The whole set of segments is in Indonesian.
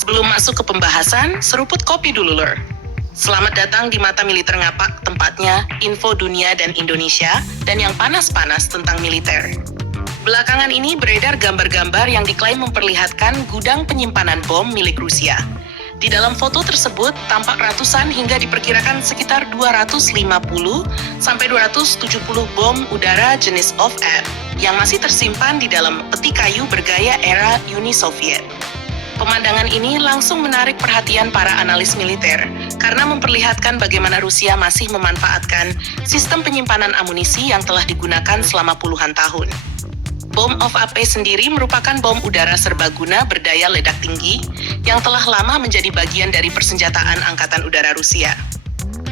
Sebelum masuk ke pembahasan, seruput kopi dulu, Lur. Selamat datang di Mata Militer Ngapak, tempatnya info dunia dan Indonesia, dan yang panas-panas tentang militer. Belakangan ini beredar gambar-gambar yang diklaim memperlihatkan gudang penyimpanan bom milik Rusia. Di dalam foto tersebut, tampak ratusan hingga diperkirakan sekitar 250 sampai 270 bom udara jenis OFF yang masih tersimpan di dalam peti kayu bergaya era Uni Soviet. Pemandangan ini langsung menarik perhatian para analis militer karena memperlihatkan bagaimana Rusia masih memanfaatkan sistem penyimpanan amunisi yang telah digunakan selama puluhan tahun. Bom OFF sendiri merupakan bom udara serbaguna berdaya ledak tinggi yang telah lama menjadi bagian dari persenjataan Angkatan Udara Rusia.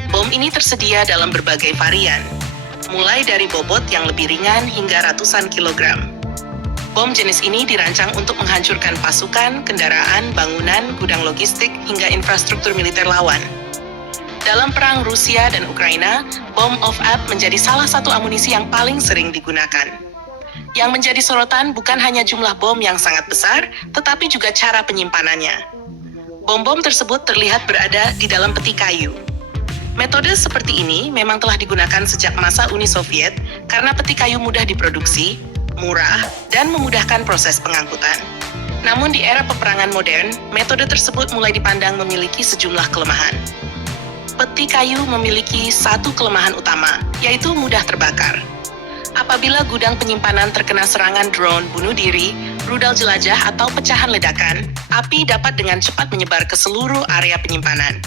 Bom ini tersedia dalam berbagai varian, mulai dari bobot yang lebih ringan hingga ratusan kilogram. Bom jenis ini dirancang untuk menghancurkan pasukan, kendaraan, bangunan, gudang logistik, hingga infrastruktur militer lawan. Dalam perang Rusia dan Ukraina, bom OFF menjadi salah satu amunisi yang paling sering digunakan. Yang menjadi sorotan bukan hanya jumlah bom yang sangat besar, tetapi juga cara penyimpanannya. Bom-bom tersebut terlihat berada di dalam peti kayu. Metode seperti ini memang telah digunakan sejak masa Uni Soviet karena peti kayu mudah diproduksi, murah, dan memudahkan proses pengangkutan. Namun di era peperangan modern, metode tersebut mulai dipandang memiliki sejumlah kelemahan. Peti kayu memiliki satu kelemahan utama, yaitu mudah terbakar. Apabila gudang penyimpanan terkena serangan drone bunuh diri, rudal jelajah, atau pecahan ledakan, api dapat dengan cepat menyebar ke seluruh area penyimpanan.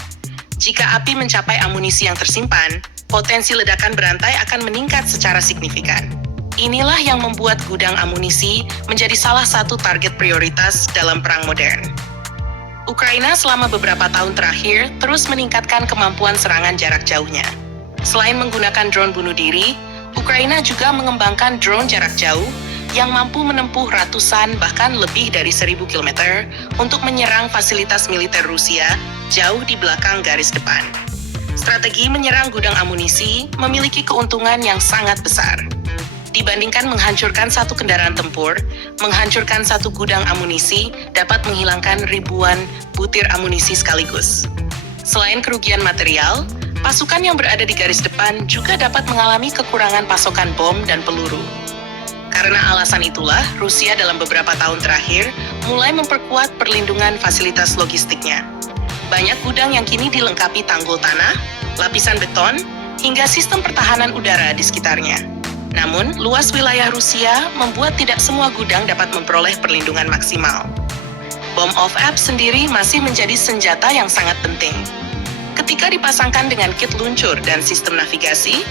Jika api mencapai amunisi yang tersimpan, potensi ledakan berantai akan meningkat secara signifikan. Inilah yang membuat gudang amunisi menjadi salah satu target prioritas dalam perang modern. Ukraina selama beberapa tahun terakhir terus meningkatkan kemampuan serangan jarak jauhnya. Selain menggunakan drone bunuh diri, Ukraina juga mengembangkan drone jarak jauh yang mampu menempuh ratusan bahkan lebih dari 1.000 km untuk menyerang fasilitas militer Rusia jauh di belakang garis depan. Strategi menyerang gudang amunisi memiliki keuntungan yang sangat besar. Dibandingkan menghancurkan satu kendaraan tempur, menghancurkan satu gudang amunisi dapat menghilangkan ribuan butir amunisi sekaligus. Selain kerugian material, pasukan yang berada di garis depan juga dapat mengalami kekurangan pasokan bom dan peluru. Karena alasan itulah, Rusia dalam beberapa tahun terakhir mulai memperkuat perlindungan fasilitas logistiknya. Banyak gudang yang kini dilengkapi tanggul tanah, lapisan beton, hingga sistem pertahanan udara di sekitarnya. Namun, luas wilayah Rusia membuat tidak semua gudang dapat memperoleh perlindungan maksimal. Bom OFF sendiri masih menjadi senjata yang sangat penting. Ketika dipasangkan dengan kit luncur dan sistem navigasi,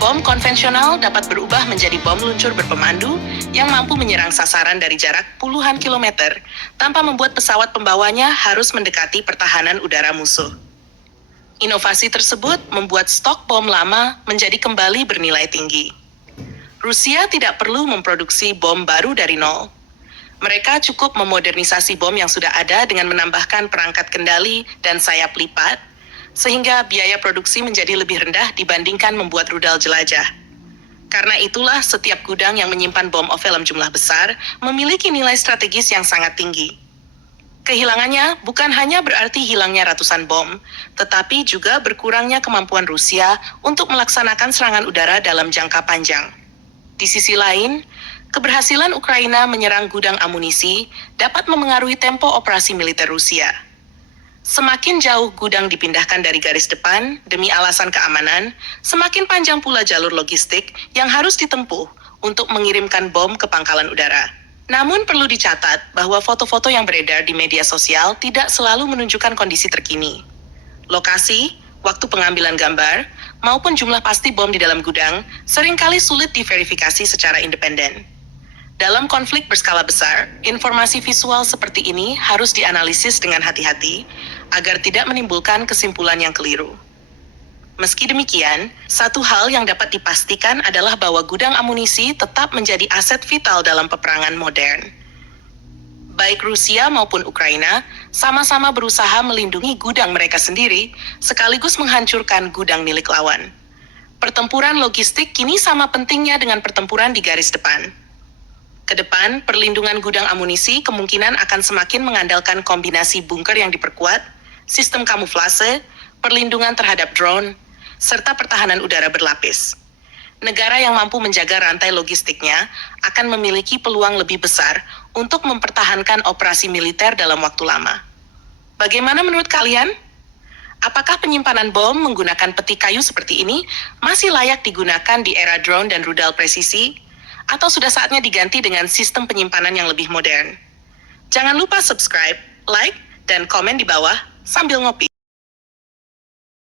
bom konvensional dapat berubah menjadi bom luncur berpemandu yang mampu menyerang sasaran dari jarak puluhan kilometer tanpa membuat pesawat pembawanya harus mendekati pertahanan udara musuh. Inovasi tersebut membuat stok bom lama menjadi kembali bernilai tinggi. Rusia tidak perlu memproduksi bom baru dari nol. Mereka cukup memodernisasi bom yang sudah ada dengan menambahkan perangkat kendali dan sayap lipat, sehingga biaya produksi menjadi lebih rendah dibandingkan membuat rudal jelajah. Karena itulah setiap gudang yang menyimpan bom OFF dalam jumlah besar memiliki nilai strategis yang sangat tinggi. Kehilangannya bukan hanya berarti hilangnya ratusan bom, tetapi juga berkurangnya kemampuan Rusia untuk melaksanakan serangan udara dalam jangka panjang. Di sisi lain, keberhasilan Ukraina menyerang gudang amunisi dapat memengaruhi tempo operasi militer Rusia. Semakin jauh gudang dipindahkan dari garis depan demi alasan keamanan, semakin panjang pula jalur logistik yang harus ditempuh untuk mengirimkan bom ke pangkalan udara. Namun perlu dicatat bahwa foto-foto yang beredar di media sosial tidak selalu menunjukkan kondisi terkini. Lokasi, waktu pengambilan gambar, maupun jumlah pasti bom di dalam gudang seringkali sulit diverifikasi secara independen. Dalam konflik berskala besar, informasi visual seperti ini harus dianalisis dengan hati-hati agar tidak menimbulkan kesimpulan yang keliru. Meski demikian, satu hal yang dapat dipastikan adalah bahwa gudang amunisi tetap menjadi aset vital dalam peperangan modern. Baik Rusia maupun Ukraina sama-sama berusaha melindungi gudang mereka sendiri, sekaligus menghancurkan gudang milik lawan. Pertempuran logistik kini sama pentingnya dengan pertempuran di garis depan. Kedepan, perlindungan gudang amunisi kemungkinan akan semakin mengandalkan kombinasi bunker yang diperkuat, sistem kamuflase, perlindungan terhadap drone, serta pertahanan udara berlapis. Negara yang mampu menjaga rantai logistiknya akan memiliki peluang lebih besar untuk mempertahankan operasi militer dalam waktu lama. Bagaimana menurut kalian? Apakah penyimpanan bom menggunakan peti kayu seperti ini masih layak digunakan di era drone dan rudal presisi? Atau sudah saatnya diganti dengan sistem penyimpanan yang lebih modern? Jangan lupa subscribe, like, dan komen di bawah sambil ngopi.